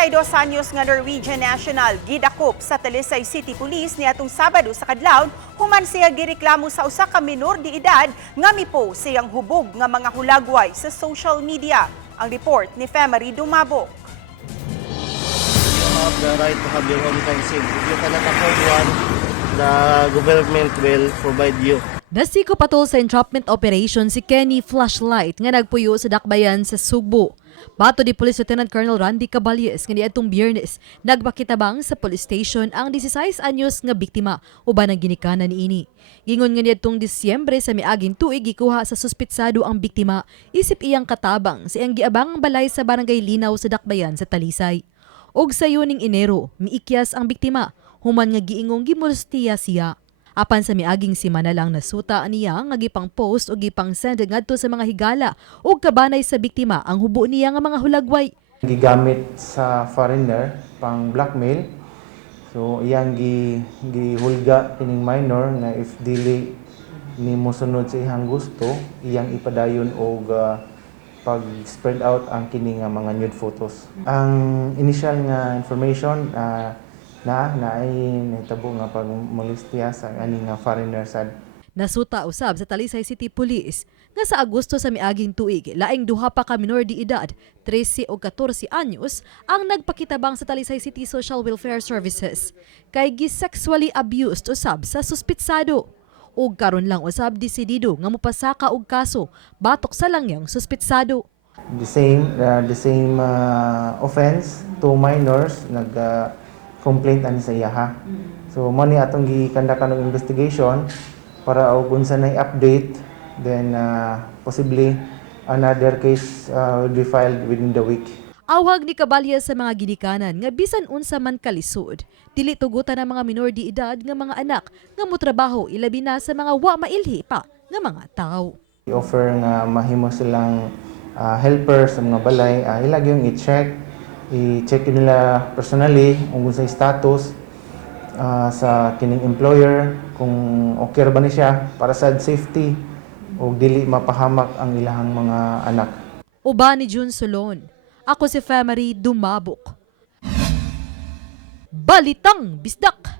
32 anyos nga Norwegian national gidakop sa Talisay City Police niadtong Sabado sa kadlawon human siya gireklamo sa usa ka minor di edad nga mipost siyang hubog nga mga hulagway sa social media. Ang report ni Femery Dumabok. You have the right to have your own fencing. If you cannot afford one, the government will provide you. Nasiko patol sa entrapment operation si Kenny Flashlight nga nagpuyo sa dakbayan sa Sugbo. Bato di Police Lieutenant Colonel Randy Caballes nga niadtong Biyernes nagbakitabang sa police station ang 16 anyos nga biktima uban ang ginikanan niini. Gingon nga niadtong Disyembre sa miaging tuig gikuha sa suspitsado ang biktima isip iyang katabang sa iyang giabang balay sa barangay Linaw sa dakbayan sa Talisay. Og sa yuning Enero, miikyas ang biktima human nga giingong gimolestiya siya. Apan sa miaging simana lang nasuta niya nga gipang post o gipang send ngadto sa mga higala ug kabanay sa biktima ang hubo niya nga mga hulagway. Gigamit sa foreigner pang blackmail. So iyang gihulga kining minor na if dili ni mosunod sa iyang gusto, iyang ipadayon og pag-spread out ang kini nga mga nude photos. Ang initial nga information ay nahitabo nga pag-molestya sa ani nga foreigner sad. Nasuta usab sa Talisay City Police nga sa Agosto sa miaging tuig, laing duha pa ka minor di edad, 13 o 14 anyos, ang nagpakitabang sa Talisay City Social Welfare Services kay gi-sexually abused usab sa suspitsado. Ug karon lang usab desidido nga mopasaka og kaso batok sa langyang suspitsado. The same offense, two minors complaint ani sa iyaha. So mo ni atong gikandakan og investigation para og unsa nay update, then possibly another case will be filed within the week. Awhag ni Caballes sa mga ginikanan nga bisan unsa man kalisod, dili tugutan ang mga minor di edad nga mga anak nga motrabaho ilabi na sa mga wa mailhi pa nga mga tao. I-offer nga mahimo silang helper sa mga balay, ilagi yung i-check nila personally kung sa status sa kining employer, kung okay ba ni siya para sa safety o dili mapahamak ang ilahang mga anak. Uban ni June Solon, ako si Femery Dumabok. Balitang Bisdak!